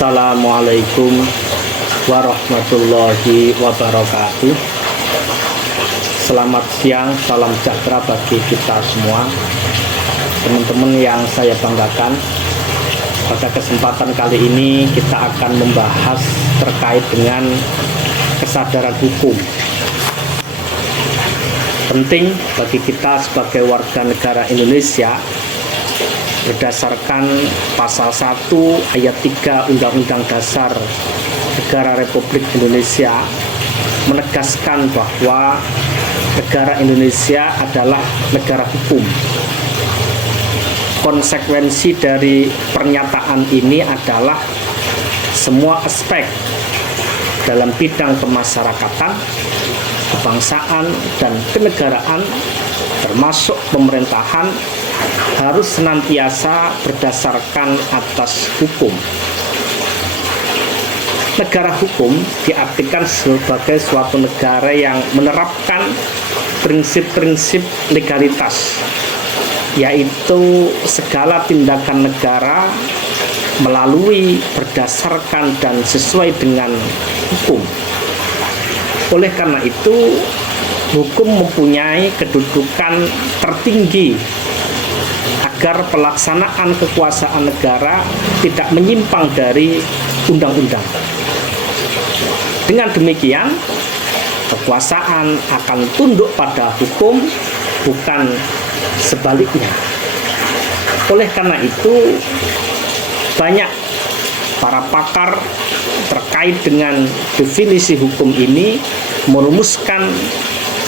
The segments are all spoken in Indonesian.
Assalamualaikum warahmatullahi wabarakatuh. Selamat siang, salam sejahtera bagi kita semua, teman-teman yang saya banggakan. Pada kesempatan kali ini kita akan membahas terkait dengan kesadaran hukum. Penting bagi kita sebagai warga negara Indonesia berdasarkan pasal 1 ayat 3 Undang-Undang Dasar Negara Republik Indonesia menegaskan bahwa negara Indonesia adalah negara hukum. Konsekuensi dari pernyataan ini adalah semua aspek dalam bidang kemasyarakatan, kebangsaan, dan kenegaraan termasuk pemerintahan harus senantiasa berdasarkan atas hukum. Negara hukum diartikan sebagai suatu negara yang menerapkan prinsip-prinsip legalitas, yaitu segala tindakan negara melalui, berdasarkan, dan sesuai dengan hukum. Oleh karena itu, hukum mempunyai kedudukan tertinggi agar pelaksanaan kekuasaan negara tidak menyimpang dari undang-undang. Dengan demikian, kekuasaan akan tunduk pada hukum, bukan sebaliknya. Oleh karena itu, banyak para pakar terkait dengan definisi hukum ini merumuskan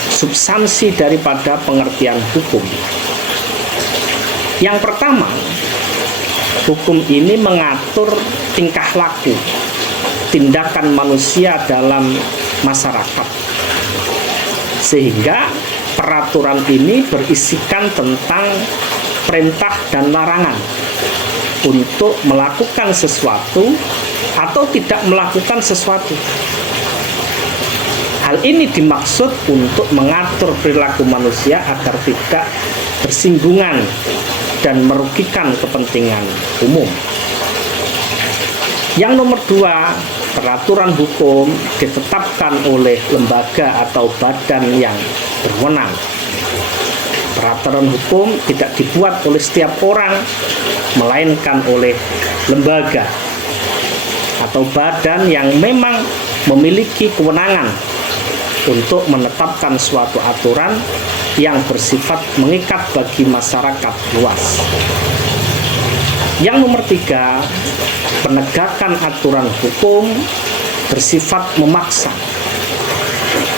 substansi daripada pengertian hukum. Yang pertama, hukum ini mengatur tingkah laku, tindakan manusia dalam masyarakat. Sehingga peraturan ini berisikan tentang perintah dan larangan untuk melakukan sesuatu atau tidak melakukan sesuatu. Hal ini dimaksud untuk mengatur perilaku manusia agar tidak bersinggungan dan merugikan kepentingan umum. Yang nomor 2, peraturan hukum ditetapkan oleh lembaga atau badan yang berwenang. Peraturan hukum tidak dibuat oleh setiap orang, melainkan oleh lembaga atau badan yang memang memiliki kewenangan untuk menetapkan suatu aturan yang bersifat mengikat bagi masyarakat luas. Yang nomor 3, penegakan aturan hukum bersifat memaksa.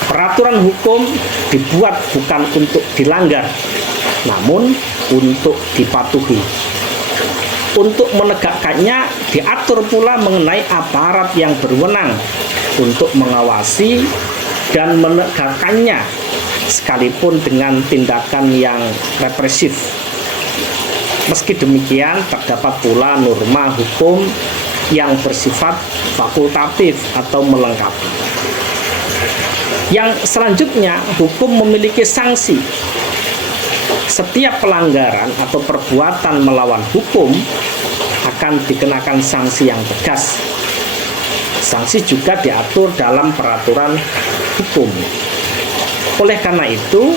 Peraturan hukum dibuat bukan untuk dilanggar, namun untuk dipatuhi. Untuk menegakkannya diatur pula mengenai aparat yang berwenang untuk mengawasi dan menegakkannya, sekalipun dengan tindakan yang represif. Meski demikian, terdapat pula norma hukum yang bersifat fakultatif atau melengkapi. Yang selanjutnya, hukum memiliki sanksi. Setiap pelanggaran atau perbuatan melawan hukum akan dikenakan sanksi yang tegas. Sanksi juga diatur dalam peraturan hukum. Oleh karena itu,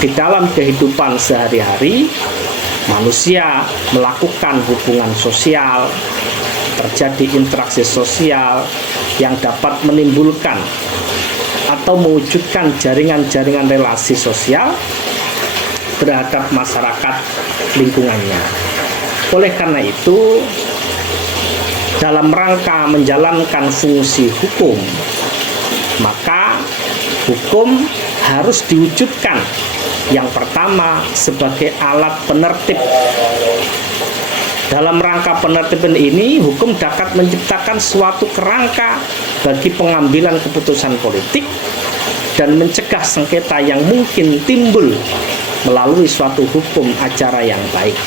di dalam kehidupan sehari-hari, manusia melakukan hubungan sosial, terjadi interaksi sosial yang dapat menimbulkan atau mewujudkan jaringan-jaringan relasi sosial terhadap masyarakat lingkungannya. Oleh karena itu, dalam rangka menjalankan fungsi hukum, maka hukum harus diwujudkan yang pertama sebagai alat penertib. Dalam rangka penertiban ini, hukum dapat menciptakan suatu kerangka bagi pengambilan keputusan politik dan mencegah sengketa yang mungkin timbul melalui suatu hukum acara yang baik.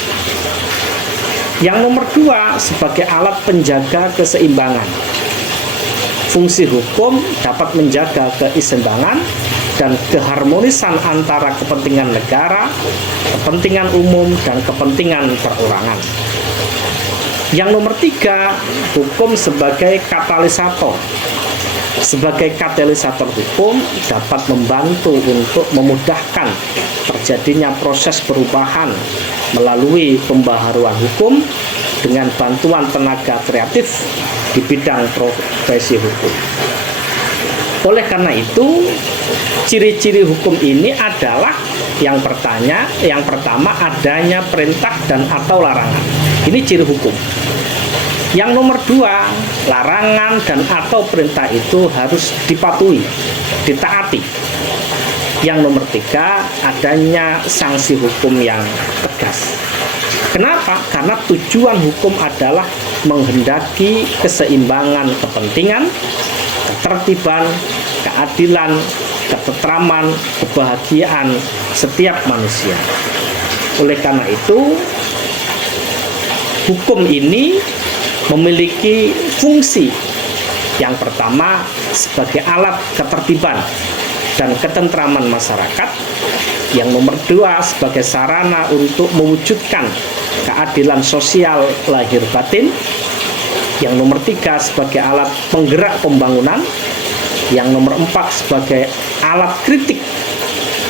Yang nomor 2, sebagai alat penjaga keseimbangan. Fungsi hukum dapat menjaga keseimbangan dan keharmonisan antara kepentingan negara, kepentingan umum, dan kepentingan perorangan. Yang nomor 3, hukum sebagai katalisator. Sebagai katalisator hukum dapat membantu untuk memudahkan terjadinya proses perubahan melalui pembaharuan hukum dengan bantuan tenaga kreatif di bidang profesi hukum. Oleh karena itu, ciri-ciri hukum ini adalah yang pertama adanya perintah dan atau larangan. Ini ciri hukum. Yang nomor 2, larangan dan atau perintah itu harus dipatuhi, ditaati. Yang nomor 3, adanya sanksi hukum yang tegas. Kenapa? Karena tujuan hukum adalah menghendaki keseimbangan kepentingan, ketertiban, keadilan, ketentraman, kebahagiaan setiap manusia. Oleh karena itu, hukum ini memiliki fungsi yang pertama sebagai alat ketertiban dan ketentraman masyarakat, yang nomor 2 sebagai sarana untuk mewujudkan keadilan sosial lahir batin, yang nomor 3 sebagai alat penggerak pembangunan, yang nomor 4 sebagai alat kritik,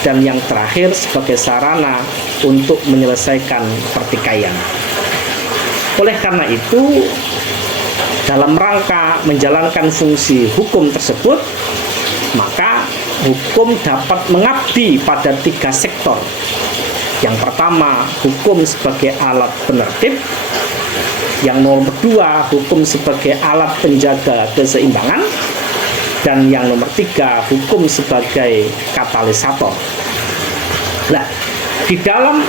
dan yang terakhir sebagai sarana untuk menyelesaikan pertikaian. Oleh karena itu, dalam rangka menjalankan fungsi hukum tersebut, maka hukum dapat mengabdi pada 3 sektor. Yang pertama, hukum sebagai alat penertib. Yang nomor 2, hukum sebagai alat penjaga keseimbangan. Dan yang nomor 3, hukum sebagai katalisator. Nah, di dalam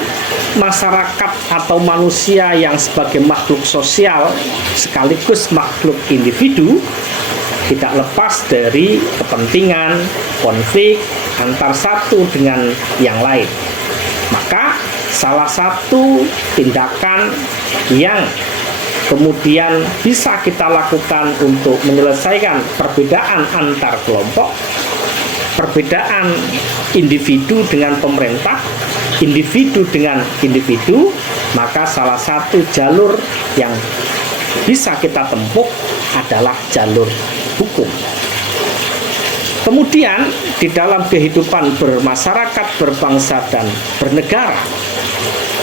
masyarakat atau manusia yang sebagai makhluk sosial sekaligus makhluk individu, tidak lepas dari kepentingan, konflik antar satu dengan yang lain. Maka salah satu tindakan yang kemudian bisa kita lakukan untuk menyelesaikan perbedaan antar kelompok, perbedaan individu dengan pemerintah, individu dengan individu, maka salah satu jalur yang bisa kita tempuh adalah jalur hukum. Kemudian di dalam kehidupan bermasyarakat, berbangsa, dan bernegara,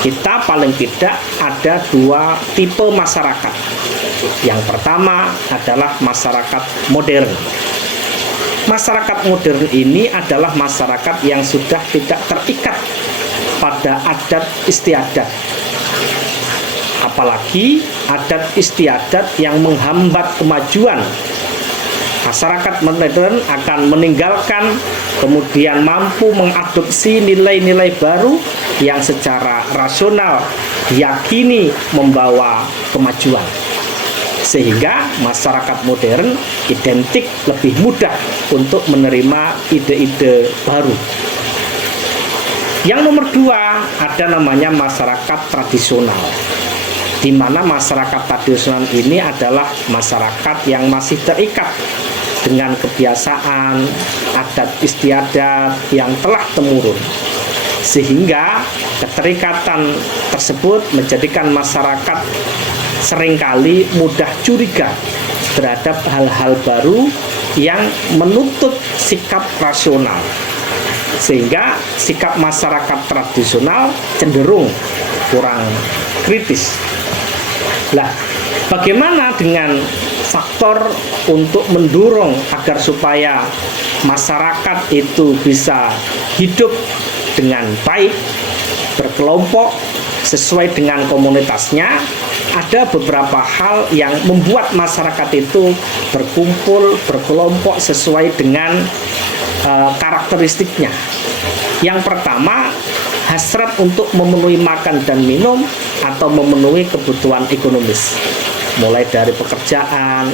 kita paling tidak ada 2 tipe masyarakat. Yang pertama adalah masyarakat modern. Masyarakat modern ini adalah masyarakat yang sudah tidak terikat pada adat istiadat, apalagi adat istiadat yang menghambat kemajuan. Masyarakat modern akan meninggalkan, kemudian mampu mengadopsi nilai-nilai baru yang secara rasional diyakini membawa kemajuan. Sehingga masyarakat modern identik lebih mudah untuk menerima ide-ide baru. Yang nomor 2, ada namanya masyarakat tradisional, di mana masyarakat tradisional ini adalah masyarakat yang masih terikat dengan kebiasaan, adat istiadat yang telah temurun, sehingga keterikatan tersebut menjadikan masyarakat seringkali mudah curiga terhadap hal-hal baru yang menuntut sikap rasional, sehingga sikap masyarakat tradisional cenderung kurang kritis. Lah, bagaimana dengan faktor untuk mendorong agar supaya masyarakat itu bisa hidup dengan baik, berkelompok sesuai dengan komunitasnya? Ada beberapa hal yang membuat masyarakat itu berkumpul, berkelompok sesuai dengan karakteristiknya. Yang pertama, hasrat untuk memenuhi makan dan minum atau memenuhi kebutuhan ekonomis, mulai dari pekerjaan,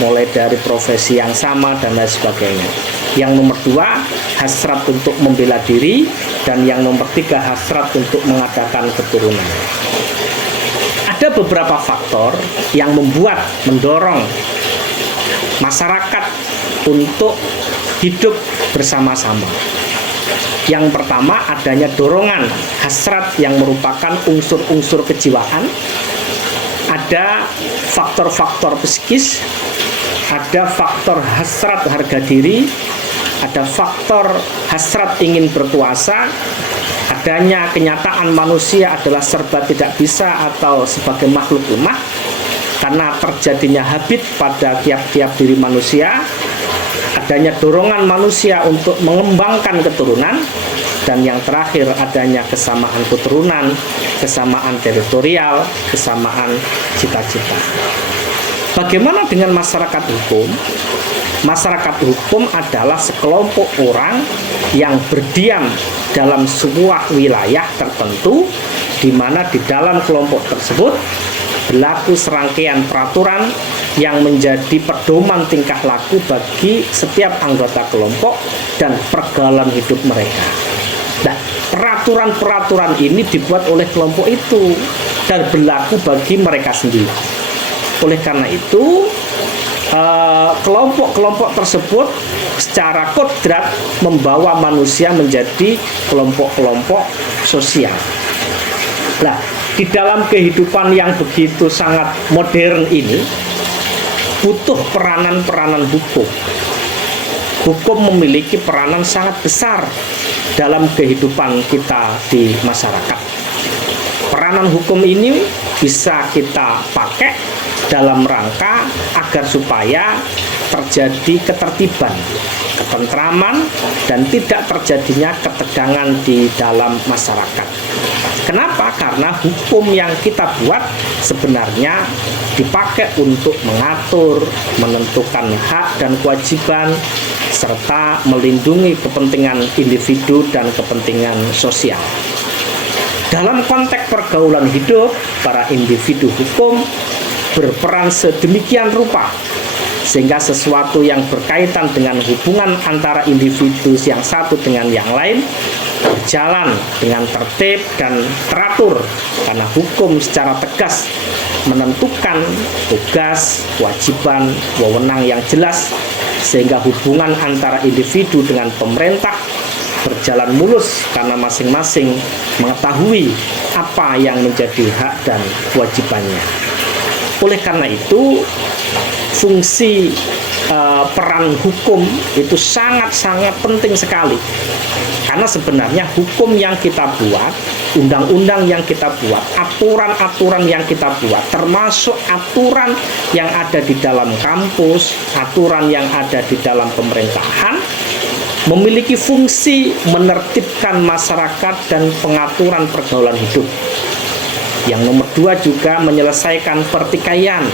mulai dari profesi yang sama, dan lain sebagainya. Yang nomor 2, hasrat untuk membela diri, dan yang nomor 3, hasrat untuk mengadakan keturunan. Ada beberapa faktor yang mendorong masyarakat untuk hidup bersama-sama. Yang pertama, adanya dorongan hasrat yang merupakan unsur-unsur kejiwaan. ada faktor-faktor psikis, ada faktor hasrat harga diri, ada faktor hasrat ingin berkuasa, adanya kenyataan manusia adalah serba tidak bisa atau sebagai makhluk lemah karena terjadinya habit pada tiap-tiap diri manusia, adanya dorongan manusia untuk mengembangkan keturunan, dan yang terakhir adanya kesamaan keturunan, kesamaan teritorial, kesamaan cita-cita. Bagaimana dengan masyarakat hukum? Masyarakat hukum adalah sekelompok orang yang berdiam dalam sebuah wilayah tertentu, di mana di dalam kelompok tersebut berlaku serangkaian peraturan yang menjadi pedoman tingkah laku bagi setiap anggota kelompok dan pergaulan hidup mereka. Nah, peraturan-peraturan ini dibuat oleh kelompok itu dan berlaku bagi mereka sendiri. Oleh karena itu, kelompok-kelompok tersebut secara kodrat membawa manusia menjadi kelompok-kelompok sosial. Nah, di dalam kehidupan yang begitu sangat modern ini, butuh peranan-peranan hukum. Hukum memiliki peranan sangat besar dalam kehidupan kita di masyarakat. Peranan hukum ini bisa kita pakai dalam rangka agar supaya terjadi ketertiban, ketentraman, dan tidak terjadinya ketegangan di dalam masyarakat. Kenapa? Karena hukum yang kita buat sebenarnya dipakai untuk mengatur, menentukan hak dan kewajiban, serta melindungi kepentingan individu dan kepentingan sosial. Dalam konteks pergaulan hidup, para individu hukum berperan sedemikian rupa sehingga sesuatu yang berkaitan dengan hubungan antara individu yang satu dengan yang lain berjalan dengan tertib dan teratur, karena hukum secara tegas menentukan tugas, kewajiban, wewenang yang jelas, sehingga hubungan antara individu dengan pemerintah berjalan mulus karena masing-masing mengetahui apa yang menjadi hak dan kewajibannya. Oleh karena itu, fungsi peran hukum itu sangat-sangat penting sekali. Karena sebenarnya hukum yang kita buat, undang-undang yang kita buat, aturan-aturan yang kita buat, termasuk aturan yang ada di dalam kampus, aturan yang ada di dalam pemerintahan, memiliki fungsi menertibkan masyarakat dan pengaturan pergaulan hidup. Yang nomor 2 juga menyelesaikan pertikaian.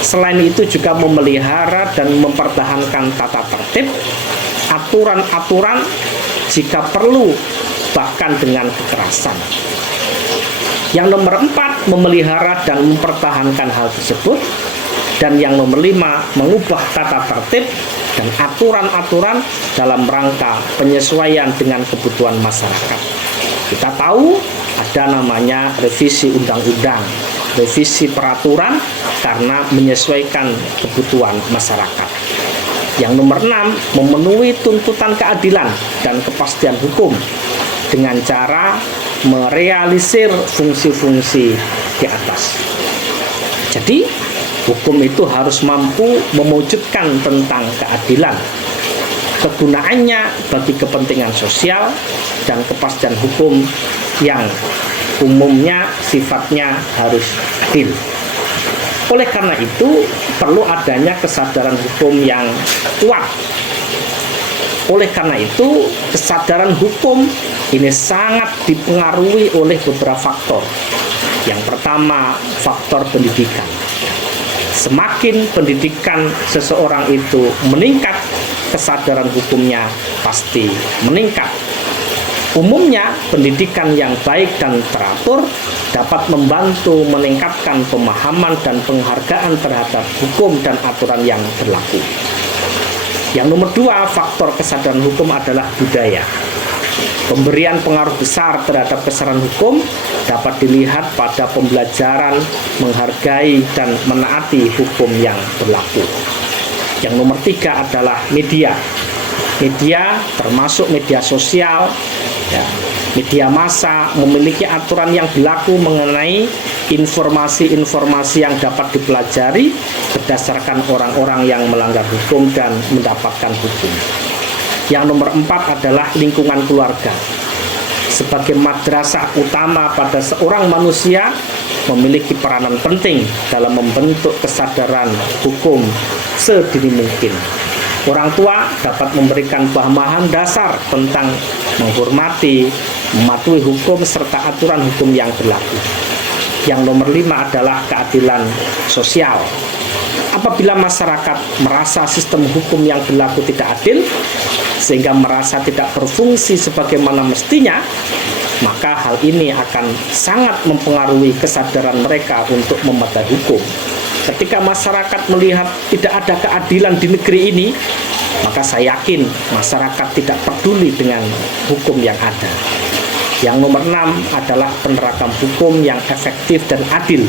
Selain itu juga memelihara dan mempertahankan tata tertib, aturan-aturan jika perlu, bahkan dengan kekerasan. Yang nomor 4 memelihara dan mempertahankan hal tersebut. Dan yang nomor 5 mengubah tata tertib dan aturan-aturan dalam rangka penyesuaian dengan kebutuhan masyarakat. Kita tahu ada namanya revisi undang-undang, revisi peraturan karena menyesuaikan kebutuhan masyarakat. Yang nomor 6 memenuhi tuntutan keadilan dan kepastian hukum dengan cara merealisir fungsi-fungsi di atas. Jadi hukum itu harus mampu mewujudkan tentang keadilan, kegunaannya bagi kepentingan sosial, dan kepastian hukum yang umumnya sifatnya harus adil. Oleh karena itu, perlu adanya kesadaran hukum yang kuat. Oleh karena itu, kesadaran hukum ini sangat dipengaruhi oleh beberapa faktor. Yang pertama, faktor pendidikan. Semakin pendidikan seseorang itu meningkat, kesadaran hukumnya pasti meningkat. Umumnya, pendidikan yang baik dan teratur dapat membantu meningkatkan pemahaman dan penghargaan terhadap hukum dan aturan yang berlaku. Yang nomor 2, faktor kesadaran hukum adalah budaya. Pemberian pengaruh besar terhadap kesadaran hukum dapat dilihat pada pembelajaran, menghargai, dan menaati hukum yang berlaku. Yang nomor 3 adalah media. Media termasuk media sosial, ya, Media massa memiliki aturan yang berlaku mengenai informasi-informasi yang dapat dipelajari berdasarkan orang-orang yang melanggar hukum dan mendapatkan hukum. Yang nomor 4 adalah lingkungan keluarga. Sebagai madrasah utama pada seorang manusia, memiliki peranan penting dalam membentuk kesadaran hukum sedini mungkin. Orang tua dapat memberikan pemahaman dasar tentang menghormati, mematuhi hukum serta aturan hukum yang berlaku. Yang nomor 5 adalah keadilan sosial. Apabila masyarakat merasa sistem hukum yang berlaku tidak adil, sehingga merasa tidak berfungsi sebagaimana mestinya, maka hal ini akan sangat mempengaruhi kesadaran mereka untuk mematuhi hukum. Ketika masyarakat melihat tidak ada keadilan di negeri ini, maka saya yakin masyarakat tidak peduli dengan hukum yang ada. Yang nomor 6 adalah penerapan hukum yang efektif dan adil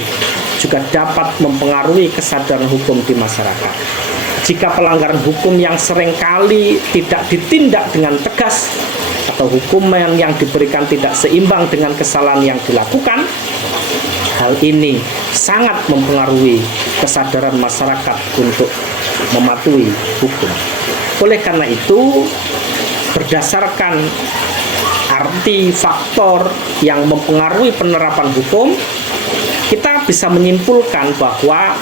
juga dapat mempengaruhi kesadaran hukum di masyarakat. Jika pelanggaran hukum yang seringkali tidak ditindak dengan tegas atau hukuman yang diberikan tidak seimbang dengan kesalahan yang dilakukan, hal ini sangat mempengaruhi kesadaran masyarakat untuk mematuhi hukum. Oleh karena itu, berdasarkan arti faktor yang mempengaruhi penerapan hukum, kita bisa menyimpulkan bahwa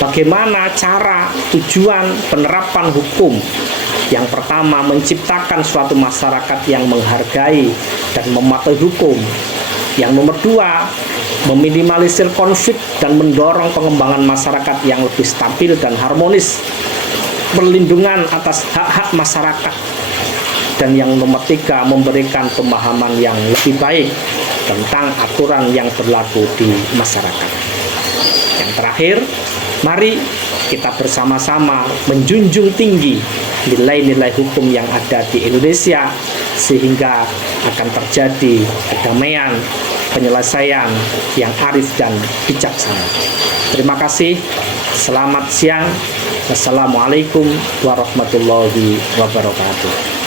bagaimana cara tujuan penerapan hukum. Yang pertama, menciptakan suatu masyarakat yang menghargai dan mematuhi hukum. Yang nomor 2, meminimalisir konflik dan mendorong pengembangan masyarakat yang lebih stabil dan harmonis, perlindungan atas hak-hak masyarakat. Dan yang nomor 3, memberikan pemahaman yang lebih baik tentang aturan yang berlaku di masyarakat. Yang terakhir, mari kita bersama-sama menjunjung tinggi nilai-nilai hukum yang ada di Indonesia, sehingga akan terjadi kedamaian, penyelesaian yang arif dan bijaksana. Terima kasih. Selamat siang. Wassalamualaikum warahmatullahi wabarakatuh.